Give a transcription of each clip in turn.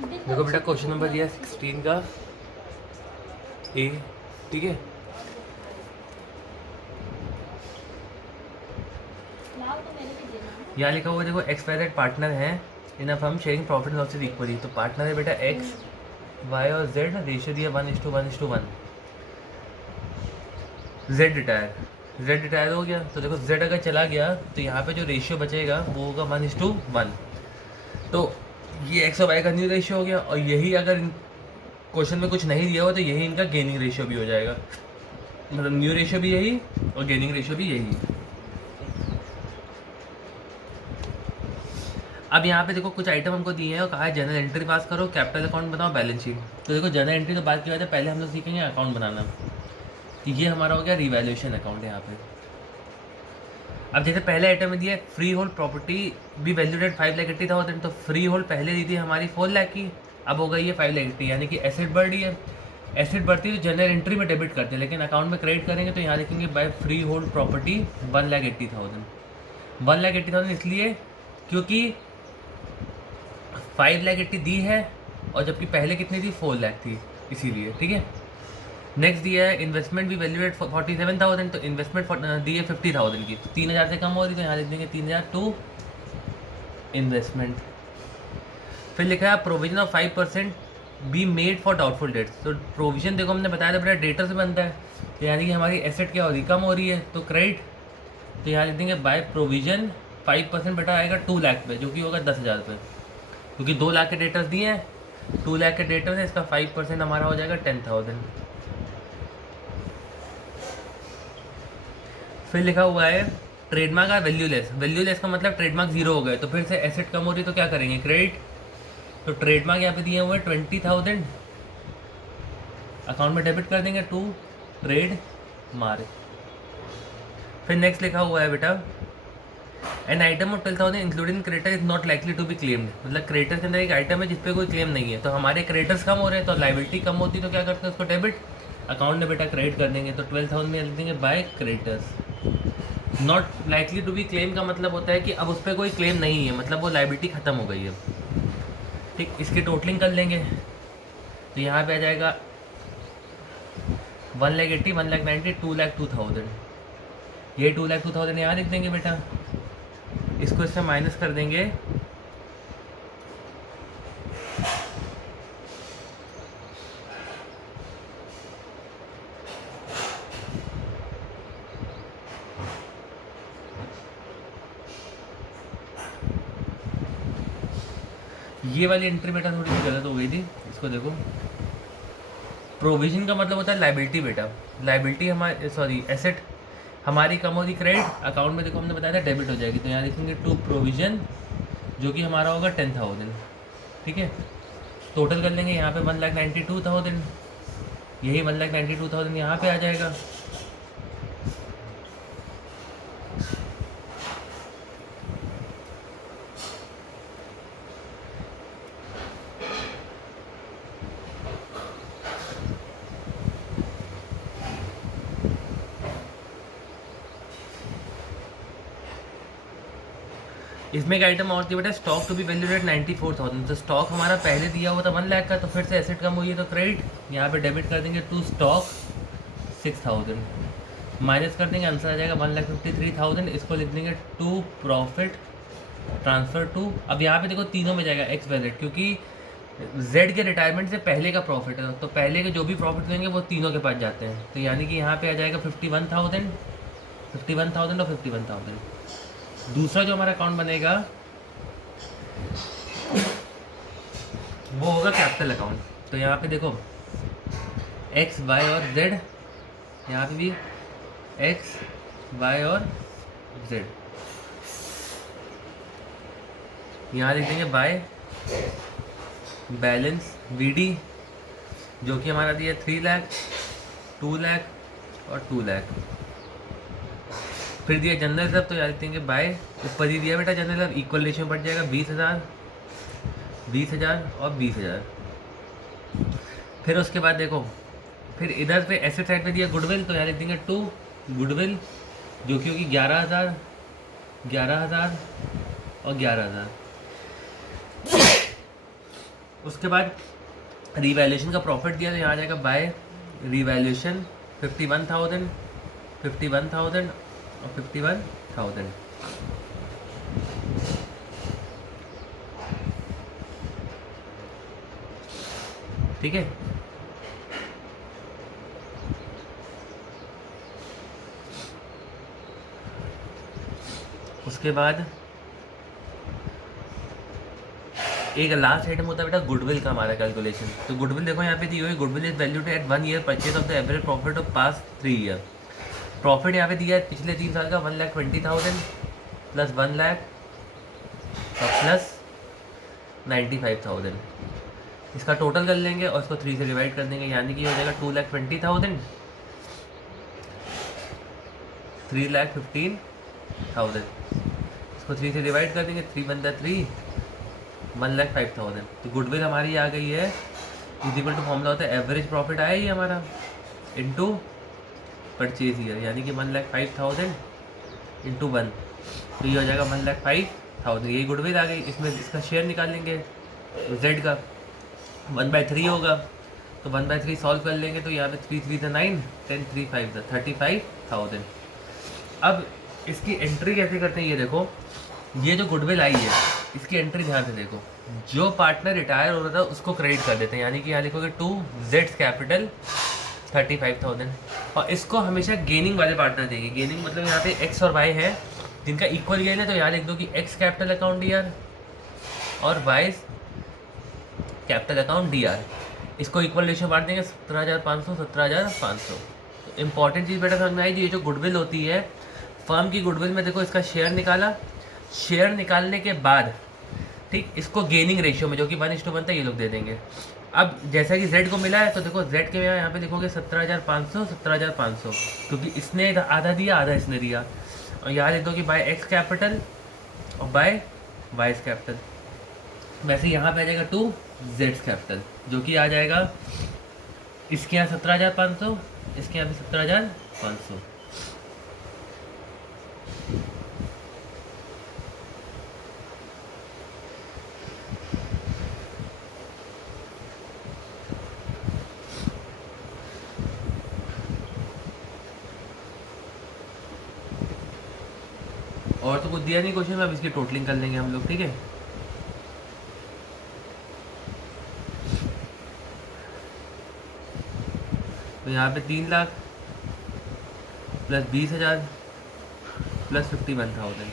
देखो बेटा question number दिया 16 का ए, ठीक है। यहाँ लिखा हुआ देखो एक्स वाई जेड पार्टनर है in a firm sharing profit losses equally. तो पार्टनर है बेटा एक्स वाई और जेड, रेशियो दिया 1:1:1। जेड रिटायर हो गया, तो देखो जेड अगर चला गया तो यहाँ पे जो रेशियो बचेगा वो होगा 1:1। तो ये एक्स और वाई का न्यू रेशियो हो गया, और यही अगर क्वेश्चन में कुछ नहीं दिया हुआ तो यही इनका गेनिंग रेशियो भी हो जाएगा। मतलब न्यू रेशियो भी यही और गेनिंग रेशियो भी यही। अब यहाँ पे देखो कुछ आइटम हमको दिए हैं और कहा है जनरल एंट्री पास करो, कैपिटल अकाउंट बनाओ, बैलेंस शीट। तो देखो जनरल एंट्री तो बात की बात है, पहले हम लोग सीखेंगे अकाउंट बनाना। तो ये हमारा हो गया रिवैल्यूएशन अकाउंट यहाँ पे। अब जैसे पहले आइटम में दिया है फ्री होल्ड प्रॉपर्टी भी वैल्यूड एट 5,80,000। तो फ्री होल्ड पहले दी थी हमारी 4 लाख की, अब हो गई है 5,80,000, यानी कि एसेट बढ़ रही है। एसेट बढ़ती है तो जनरल एंट्री में डेबिट करते हैं, लेकिन अकाउंट में क्रेडिट करेंगे तो यहाँ लिखेंगे बाय फ्री होल्ड प्रॉपर्टी 1,80,000। 1,80,000 इसलिए क्योंकि 5,80,000 दी है और जबकि पहले कितनी थी 4 लाख थी, इसीलिए। ठीक है। नेक्स्ट दिया है इन्वेस्टमेंट भी वैल्यू एट 47,000। तो इन्वेस्टमेंट दी है 50,000 की, तो 3,000 से कम हो रही, तो यहाँ लिख देंगे 3,000 टू इन्वेस्टमेंट। फिर लिखा है provision of 5% be made for doubtful debts. तो प्रोविजन देखो हमने बताया था बेटा डेटर से बनता है, तो यानी कि हमारी एसेट क्या हो रही, कम हो रही है, तो क्रेडिट। तो यहाँ लिख देंगे बाय प्रोविजन 5% बेटा आएगा 2 लाख पे, जो कि होगा 10,000 रुपये, क्योंकि 2 लाख के डेटर्स दिए हैं, 2 लाख के डेटर्स है, इसका 5% हमारा हो जाएगा 10,000। फिर लिखा हुआ है ट्रेडमार्क है वैल्यूलेस। वैल्यूलेस का मतलब ट्रेडमार्क जीरो हो गए, तो फिर से एसेट कम हो रही है तो क्या करेंगे, क्रेडिट। तो ट्रेडमार्क यहाँ पे दिए हुए हैं 20,000, अकाउंट में डेबिट कर देंगे टू ट्रेड मार्क। फिर नेक्स्ट लिखा हुआ है बेटा an item of 12,000 including creditor is not likely to be claimed. मतलब क्रेडिटर के अंदर एक आइटम है जिसपे कोई क्लेम नहीं है, तो हमारे क्रेडिटर्स कम हो रहे हैं तो लाइबिलिटी कम होती है, तो क्या करते हैं उसको डेबिट, अकाउंट में बेटा क्रेडिट कर देंगे। तो 12,000 में लिख देंगे by creditors. Not likely to be claim का मतलब होता है कि अब उस पर कोई क्लेम नहीं है, मतलब वो लाइबिलिटी ख़त्म हो गई है। ठीक, इसकी टोटलिंग कर लेंगे तो यहाँ पे आ जाएगा 1,80,000, 1,90,000, 2,02,000। ये 2,02,000 यहाँ लिख देंगे बेटा, इसको इससे माइनस कर देंगे। ये वाली एंट्री बेटा थोड़ी सी गलत हो गई थी, इसको देखो। प्रोविजन का मतलब होता है लाइबिलिटी बेटा, लाइबिलिटी हमारी सॉरी एसेट हमारी कम होगी, क्रेडिट, अकाउंट में देखो हमने बताया था डेबिट हो जाएगी, तो यहाँ लिखेंगे टू प्रोविजन जो कि हमारा होगा 10,000। ठीक है, टोटल कर लेंगे यहाँ पे 1,92,000, यही 1,92,000 यहाँ पे आ जाएगा। इसमें एक आइटम और थी बेटा stock to be valued at 94,000। तो स्टॉक हमारा पहले दिया हुआ था 1 लाख का, तो फिर से एसेट कम हुई है तो क्रेडिट, यहाँ पे डेबिट कर देंगे टू स्टॉक 6,000, माइनस कर देंगे, आंसर आ जाएगा 1,53,000। इसको लिख देंगे टू प्रॉफिट ट्रांसफर टू। अब यहाँ पे देखो तीनों में जाएगा एक्स वाई जेड, क्योंकि जेड के रिटायरमेंट से पहले का प्रॉफिट है, तो पहले के जो भी प्रॉफिट लेंगे वो तीनों के पास जाते हैं, तो यानी कि यहाँ पे आ जाएगा 51,000, 51,000 और 51,000। दूसरा जो हमारा अकाउंट बनेगा वो होगा कैपिटल अकाउंट। तो यहाँ पे देखो एक्स वाई और जेड, यहाँ पे भी एक्स वाई और जेड, यहाँ लिख देंगे बाय बैलेंस वीडी जो कि हमारा दिया 3 लाख, 2 लाख और 2 लाख। फिर दिया जनरल रिजर्व, तो याद लिख देंगे बाय, ऊपर ही दिया बेटा जनरल रिजर्व, इक्वल रेशियो बढ़ जाएगा 20,000, 20,000 और 20,000। फिर उसके बाद देखो फिर इधर पे एसेट साइड पे दिया गुडविल, तो यहाँ लिख देंगे टू गुडविल जो कि होगी 11,000, 11,000 और 11,000। उसके बाद रीवैल्यूएशन का प्रॉफिट दिया तो यहाँ आ जाएगा बाय रीवैल्यूएशन 51,000 51,000 और 51,000। ठीक है, उसके बाद एक लास्ट आइटम होता है बेटा गुडविल का हमारा कैलकुलेशन। तो गुडविल देखो यहाँ पे दी हुई, goodwill is valued at 1 year purchase of the average profit of past 3 year. Profit यहाँ पे दिया है पिछले 3 साल का 1,20,000 प्लस 1 लाख और प्लस 95,000। इसका टोटल कर लेंगे और इसको 3 से डिवाइड कर देंगे, यानी कि हो जाएगा 2,20,000 3,15,000। इसको 3 से डिवाइड कर देंगे, 3 बनता 3 1,05,000। तो गुडविल हमारी आ गई है इज इक्वल टू फॉर्मूला होता है एवरेज प्रॉफिट आया ही हमारा इनटू परचेज ईयर, यानी कि 1,05,000 इंटू 1, तो ये हो जाएगा 1,05,000। यही गुडविल आ गई। इसमें इसका शेयर निकाल लेंगे जेड का, 1/3 होगा तो 1/3 सॉल्व कर लेंगे, तो यहाँ पे 3 3 9 10 3 5 35,000। अब इसकी एंट्री कैसे करते हैं ये देखो, ये जो गुडविल आई है इसकी एंट्री ध्यान से देखो, जो पार्टनर रिटायर हो रहा था उसको क्रेडिट कर देते हैं, यानी कि यहाँ लिखोगे टू जेड्स कैपिटल 35,000, और इसको हमेशा गेनिंग वाले पार्टनर देंगे। गेनिंग मतलब यहाँ पे एक्स और वाई है जिनका इक्वल गेन है, तो यहाँ लिख दो कि X capital account D R और Y capital account D R. इसको इक्वल रेशियो बांट देंगे 17,500 17,500। तो इंपॉर्टेंट चीज़ बेटा समझ में आई, ये जो गुडविल होती है फर्म की गुडविल में देखो इसका शेयर निकाला, शेयर निकालने के बाद ठीक इसको गेनिंग रेशियो में जो कि 1:1 था ये लोग दे देंगे। अब जैसा कि Z को मिला है तो देखो Z के यहाँ पे लिखोगे 17,500 17,500, क्योंकि इसने आधा दिया आधा इसने दिया, और यहाँ लिख दो कि बाय एक्स कैपिटल और बाय वाइस कैपिटल। वैसे यहाँ पे आ जाएगा टू जेड्स कैपिटल, जो कि आ जाएगा इसके यहाँ 17,500, इसके यहाँ भी 17,500। और तो कुछ दिया नहीं क्वेश्चन में, अब इसकी टोटलिंग कर लेंगे हम लोग। ठीक है, तो यहाँ पे 3 लाख प्लस 20,000 प्लस 51,000,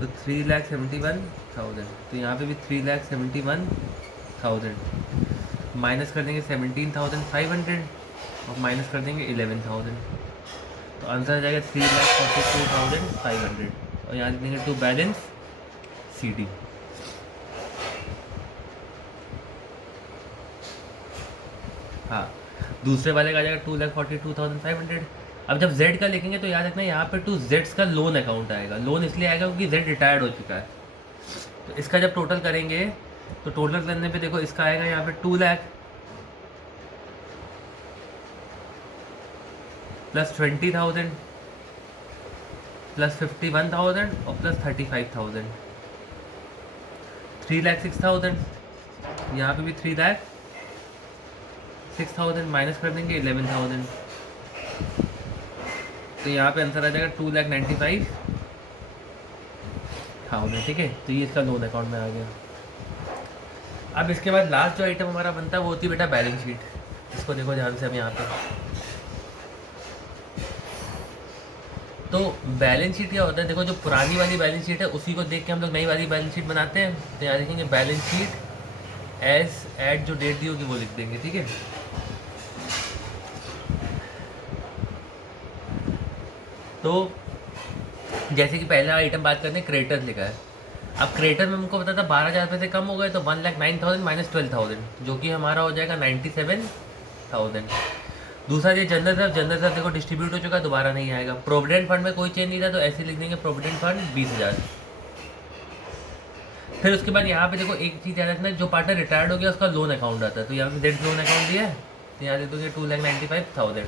तो 3,71,000। तो यहाँ पे भी 3,71,000 माइनस कर देंगे 17,500 और माइनस कर देंगे 11,000, तो आंसर आ जाएगा 3,42,500। और यहाँ लिख देंगे टू बैलेंस सी डी। हाँ, दूसरे वाले का आ जाएगा 2,42,500। अब जब Z का लिखेंगे तो याद रखना यहाँ पे टू जेड्स का लोन अकाउंट आएगा। लोन इसलिए आएगा क्योंकि Z रिटायर्ड हो चुका है। तो इसका जब टोटल करेंगे तो टोटल करने पे देखो इसका आएगा यहाँ पे 2 लाख प्लस 20,000 प्लस 51,000 और प्लस 35,000, 3,06,000। यहाँ पे भी 3,06,000 माइनस कर देंगे 11,000, तो यहाँ पे आंसर आ जाएगा 2,95,000। ठीक है, तो ये इसका लोन अकाउंट में आ गया। अब इसके बाद लास्ट जो आइटम हमारा बनता है वो होती है बेटा बैलेंस शीट। इसको देखो ध्यान से हम यहाँ पे, तो बैलेंस शीट क्या होता है, देखो जो पुरानी वाली बैलेंस शीट है उसी को देख के हम लोग नई वाली बैलेंस शीट बनाते हैं। तो यहाँ देखेंगे बैलेंस शीट एज एट जो डेट दी होगी वो लिख देंगे। ठीक है, तो जैसे कि पहला आइटम बात करते हैं क्रेडिटर लिखा है। अब क्रेडिटर में हमको पता था 12,000 रुपये से कम हो गए तो 1,09,000 माइनस 12,000 जो कि हमारा हो जाएगा 97,000। दूसरा ये जनरल रिजर्व देखो डिस्ट्रीब्यूट हो चुका है, दोबारा नहीं आएगा। प्रोविडेंट फंड में कोई चेंज नहीं था तो ऐसे लिख देंगे प्रोविडेंट फंड 20,000। फिर उसके बाद यहाँ पे देखो एक चीज़ याद रखना, जो पार्टनर रिटायर्ड हो गया उसका लोन अकाउंट आता है, तो यहाँ पे जेड लोन अकाउंट दिया है तो यहाँ लिख दोगे 2,95,000।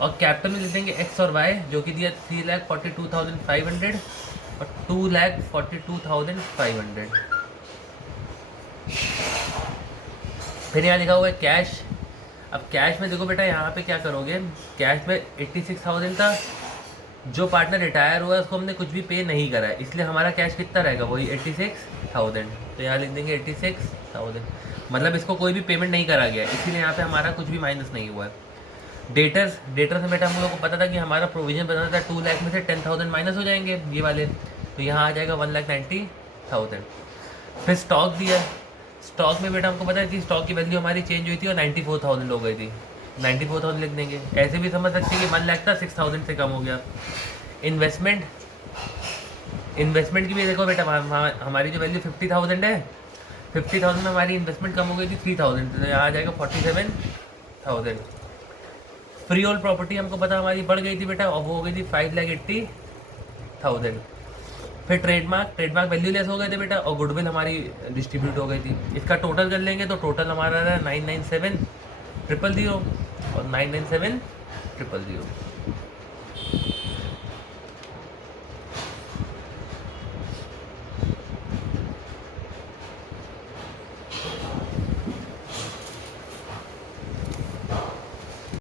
और कैपिटल में लिख देंगे एक्स और वाई जो कि दिया 3,42,500 और 2,42,500। फिर यहाँ लिखा हुआ है कैश। अब कैश में देखो बेटा, यहाँ पे क्या करोगे, कैश में 86,000 था, जो पार्टनर रिटायर हुआ है उसको हमने कुछ भी पे नहीं करा है, इसलिए हमारा कैश कितना रहेगा, वही 86,000। तो यहाँ लिख देंगे 86,000, मतलब इसको कोई भी पेमेंट नहीं करा गया, इसीलिए यहाँ पे हमारा कुछ भी माइनस नहीं हुआ है। डेटर्स में बेटा हम लोग को पता था कि हमारा प्रोविजन बना था 2 लाख में से 10,000 माइनस हो जाएंगे ये वाले, तो यहाँ आ जाएगा 1,90,000। फिर स्टॉक दिया, स्टॉक में बेटा हमको पता है कि स्टॉक की वैल्यू हमारी चेंज हुई थी और 94,000 हो गई थी, 94,000 लिख देंगे। ऐसे भी समझ सकते हैं कि 1 लाख था 6,000 से कम हो गया। इन्वेस्टमेंट की भी देखो बेटा, हमारी जो वैल्यू 50,000 है, 50,000 में हमारी इन्वेस्टमेंट कम हो गई थी 3,000, तो यहाँ आ जाएगा 47,000। फ्री होल्ड प्रॉपर्टी हमको पता हमारी बढ़ गई थी बेटा, और वो हो गई थी 5,80,000। फिर ट्रेडमार्क वैल्यू लेस हो गए थे बेटा, और गुडविल हमारी डिस्ट्रीब्यूट हो गई थी। इसका टोटल कर लेंगे तो टोटल हमारा रहा 997,000 और 997,000।